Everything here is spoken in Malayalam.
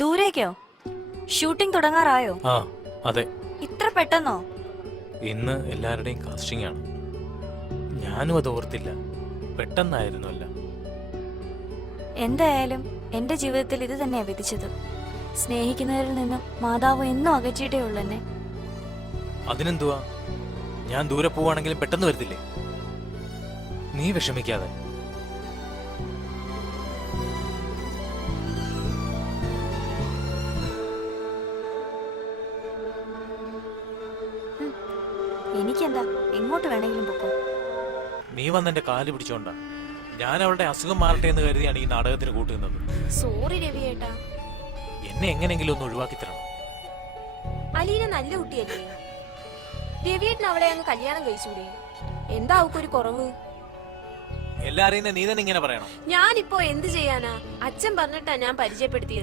ദൂരേക്കോ? ഷൂട്ടിംഗ് തുടങ്ങാറായോ? ആ അതെ, ഇത്ര പെട്ടെന്നോ? ഇന്ന് എല്ലാവരുടെയും കാസ്റ്റിംഗ് ആണ്. ഞാനും അത് ഓർത്തില്ല, പെട്ടെന്നായിരുന്നല്ല. എന്തായാലും എന്റെ ജീവിതത്തിൽ ഇത് തന്നെയാ വിധിച്ചത്. സ്നേഹിക്കുന്നവരിൽ നിന്നും മാതാവ് എന്നും അകറ്റിയിട്ടേ ഉള്ളൂ എന്നെ. അതിനെന്തുവാ, ഞാൻ ദൂരെ പോവാണെങ്കിലും പെട്ടെന്ന് വരത്തില്ലേ? നീ വിഷമിക്കാതെ. എനിക്കെന്താ, എങ്ങോട്ട് വേണമെങ്കിലും പൊക്കോ. നീ വന്നെന്റെ കാല് പിടിച്ചോണ്ടാ. ഞാൻ അവളുടെ അസുഖം മാറട്ടെ എന്ന് കരുതിയാണ് ഈ നാടകത്തിന് കൂട്ടുന്നത്. സോറി രവിയേട്ടാ. എന്നെ എങ്ങനെങ്കിലും ഒന്ന് ഒഴിവാക്കി തരണം. അലീന നല്ല കുട്ടിയല്ലേ? രവിയേട്ടൻ അവളെ അങ്ങ് കല്യാണം കഴിച്ചൂടെ? എന്താ അവക്കൊരു കുറവ്? എല്ലാരെയും നീ തന്നെ ഇങ്ങനെ പറയണം? ഞാനിപ്പോ എന്ത് ചെയ്യാനാ? അച്ഛൻ പറഞ്ഞിട്ടാ ഞാൻ പരിചയപ്പെടുത്തിയത്.